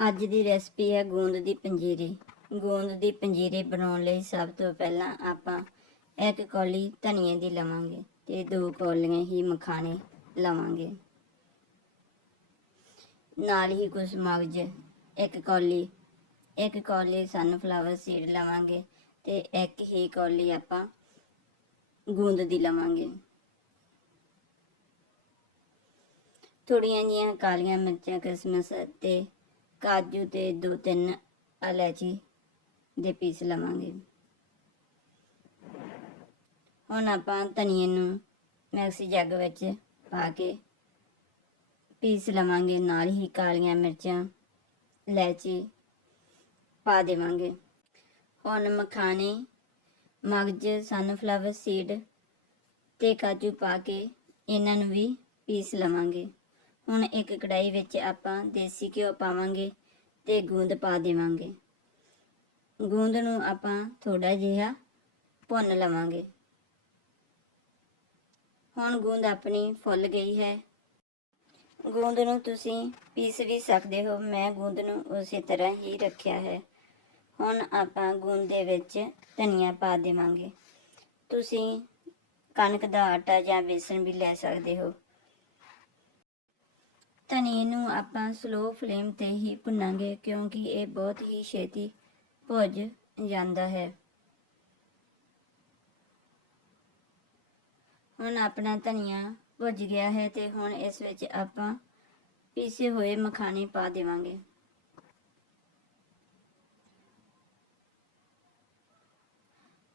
ਅੱਜ ਦੀ ਰੈਸਪੀ ਹੈ ਗੂੰਦ ਦੀ ਪੰਜੀਰੀ। ਗੂੰਦ ਦੀ ਪੰਜੀਰੀ ਬਣਾਉਣ ਲਈ ਸਭ ਤੋਂ ਪਹਿਲਾਂ ਆਪਾਂ ਇੱਕ ਕੌਲੀ ਧਨੀਏ ਦੀ ਲਵਾਂਗੇ ਤੇ ਦੋ ਕੌਲੀਆਂ ਹੀ ਮਖਾਣੇ ਲਵਾਂਗੇ। ਨਾਲ ਹੀ ਕੁਝ ਮਗਜ, ਇੱਕ ਕੌਲੀ ਇੱਕ ਕੌਲੀ ਸਨਫਲਾਵਰ ਸੀਡ ਲਵਾਂਗੇ ਤੇ ਇੱਕ ਹੀ ਕੌਲੀ ਆਪਾਂ ਗੂੰਦ ਦੀ ਲਵਾਂਗੇ। ਥੋੜੀਆਂ ਜੀਆਂ ਕਾਲੀਆਂ ਮਿਰਚਾਂ, ਕਿਸਮਿਸ ਤੇ ਕਾਜੂ ਤੇ ਦੋ ਤਿੰਨ ਇਲਾਇਚੀ ਦੇ ਪੀਸ ਲਵਾਂਗੇ। ਹੁਣ ਆਪਾਂ ਧਨੀਏ ਨੂੰ ਮਿਕਸੀ ਜੱਗ ਵਿੱਚ ਪਾ ਕੇ ਪੀਸ ਲਵਾਂਗੇ। ਨਾਲ ਹੀ ਕਾਲੀਆਂ ਮਿਰਚਾਂ, ਇਲਾਇਚੀ ਪਾ ਦੇਵਾਂਗੇ। ਹੁਣ ਮਖਾਣੇ, ਮਗਜ ਸਨਫਲਾਵਰ ਸੀਡ ਤੇ ਕਾਜੂ ਪਾ ਕੇ ਇਹਨਾਂ ਨੂੰ ਵੀ ਪੀਸ ਲਵਾਂਗੇ। ਹੁਣ ਇੱਕ ਕੜਾਈ ਵਿੱਚ ਆਪਾਂ ਦੇਸੀ ਘਿਓ ਪਾਵਾਂਗੇ ਤੇ ਗੂੰਦ ਪਾ ਦੇਵਾਂਗੇ। ਗੂੰਦ ਨੂੰ ਆਪਾਂ ਥੋੜਾ ਜਿਹਾ ਭੁੰਨ ਲਵਾਂਗੇ। ਹੁਣ ਗੂੰਦ ਆਪਣੀ ਫੁੱਲ ਗਈ ਹੈ। ਗੂੰਦ ਨੂੰ ਤੁਸੀਂ ਪੀਸ ਵੀ ਸਕਦੇ ਹੋ। ਮੈਂ ਗੂੰਦ ਨੂੰ ਉਸੇ ਤਰ੍ਹਾਂ ਹੀ ਰੱਖਿਆ ਹੈ। ਹੁਣ ਆਪਾਂ ਗੂੰਦ ਦੇ ਵਿੱਚ ਧਨੀਆ ਪਾ ਦੇਵਾਂਗੇ। ਤੁਸੀਂ ਕਣਕ ਦਾ ਆਟਾ ਜਾਂ ਬੇਸਣ ਵੀ ਲੈ ਸਕਦੇ ਹੋ। ਧਨੀਏ ਨੂੰ ਆਪਾਂ ਸਲੋ ਫਲੇਮ ਤੇ ਹੀ ਭੁੰਨਾਂਗੇ ਕਿਉਂਕਿ ਇਹ ਬਹੁਤ ਹੀ ਛੇਤੀ ਭੁੱਜ ਜਾਂਦਾ ਹੈ। ਹੁਣ ਆਪਣਾ ਧਨੀਆ ਭੁੱਜ ਗਿਆ ਹੈ ਤੇ ਹੁਣ ਇਸ ਵਿੱਚ ਆਪਾਂ ਪੀਸੇ ਹੋਏ ਮਖਾਣੇ ਪਾ ਦੇਵਾਂਗੇ।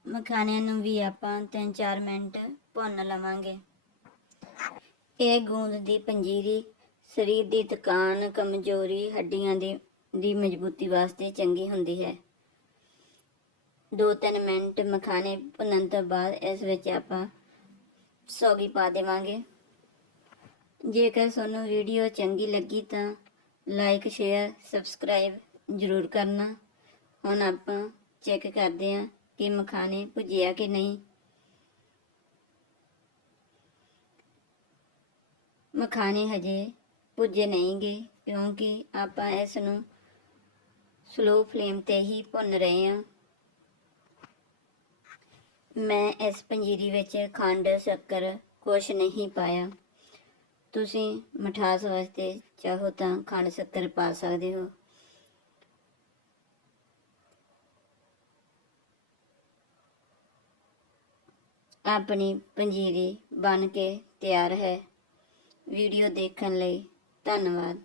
ਮਖਾਣਿਆਂ ਨੂੰ ਵੀ ਆਪਾਂ 3-4 ਮਿੰਟ ਭੁੰਨ ਲਵਾਂਗੇ। ਇਹ ਗੂੰਦ ਦੀ ਪੰਜੀਰੀ ਸਰੀਰ ਦੀ ਥਕਾਨ, ਕਮਜ਼ੋਰੀ ਹੱਡੀਆਂ ਦੀ ਦੀ ਮਜ਼ਬੂਤੀ ਵਾਸਤੇ ਚੰਗੀ ਹੁੰਦੀ ਹੈ। 2-3 ਮਿੰਟ ਮਖਾਣੇ ਭੁੰਨਣ ਤੋਂ ਬਾਅਦ ਇਸ ਵਿੱਚ ਆਪਾਂ ਸੌਗੀ ਪਾ ਦੇਵਾਂਗੇ। ਜੇਕਰ ਤੁਹਾਨੂੰ ਵੀਡੀਓ ਚੰਗੀ ਲੱਗੀ ਤਾਂ ਲਾਈਕ, ਸ਼ੇਅਰ, ਸਬਸਕ੍ਰਾਈਬ ਜ਼ਰੂਰ ਕਰਨਾ। ਹੁਣ ਆਪਾਂ ਚੈੱਕ ਕਰਦੇ ਹਾਂ ਕਿ ਮਖਾਣੇ ਭੁਜਿਆ ਕਿ ਨਹੀਂ। ਮਖਾਣੇ ਹਜੇ ਭੁੱਜੇ ਨਹੀਂਗੇ, ਕਿਉਂਕਿ ਆਪਾਂ ਇਸ ਨੂੰ ਸਲੋ ਫਲੇਮ ਤੇ ਹੀ ਭੁੰਨ ਰਹੇ ਹਾਂ। ਮੈਂ ਇਸ ਪੰਜੀਰੀ ਵਿੱਚ ਖੰਡ, ਸ਼ੱਕਰ ਕੁਛ ਨਹੀਂ ਪਾਇਆ। ਤੁਸੀਂ ਮਠਾਸ ਵਾਸਤੇ ਚਾਹੋ ਤਾਂ ਖੰਡ, ਸ਼ੱਕਰ ਪਾ ਸਕਦੇ ਹੋ। ਆਪਣੀ ਪੰਜੀਰੀ ਬਣ ਕੇ ਤਿਆਰ ਹੈ। ਵੀਡੀਓ ਦੇਖਣ ਲਈ ਧੰਨਵਾਦ।